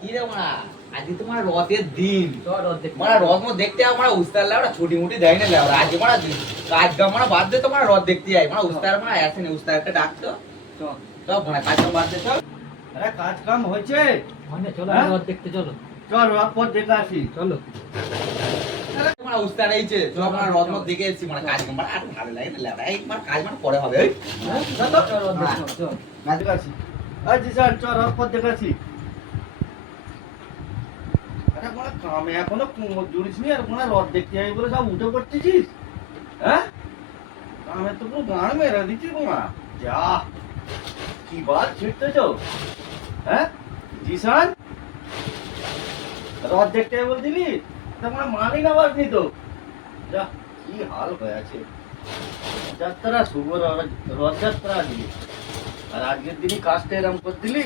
কি রে মারা আজকে তোমার রথের দিন রথ দেখতে মারা রথ মো দেখতে আমার উস্তার লাউড়া ছুটি মুটি দেয় না লাউড়া আজকে মারা কাজ কাম মারা বাদ দে তোমার রথ দেখতে যাই মারা উস্তার মারা আসেনি উস্তার একটা ডাকতো তো মারা কাজ কাম বাদ দে চল। আরে কাজ কাম হয়েছে? মানে চলো হ্যাঁ? রথ দেখতে চলো চল রথ পথ দেখে আসি। চলো মারা উস্তার এইছে তো মারা রথ মত দেখে এসেছি মারা কাজ কাম মারা আর ভালো লাগে না লাউড়া এই মারা কাজ মারা পরে হবে ওই চলো রথ দেখতে চলো কাজ দেখে আসি। আরে জিসান চল রথ পথ দেখে আসি। আরে মানে কামে এখনো কোমর জুড়িসনি আর মানে রথ দেখতে যাই বলে সব উঠে পড়তেছিস? হ্যাঁ? কামে তো পুরো গান মেরে দিচ্ছিস মা। যা কি বাত ছিটতেছ? হ্যাঁ? জিসান রথ দেখতে যাই বলছিলি? তোমার মানি না বাসনি তো। যা কি হাল হয়ে আছে। যাত্রা শুভ রথযাত্রা আজকে আর আজকের দিনই কাজটা এরম করে দিলি।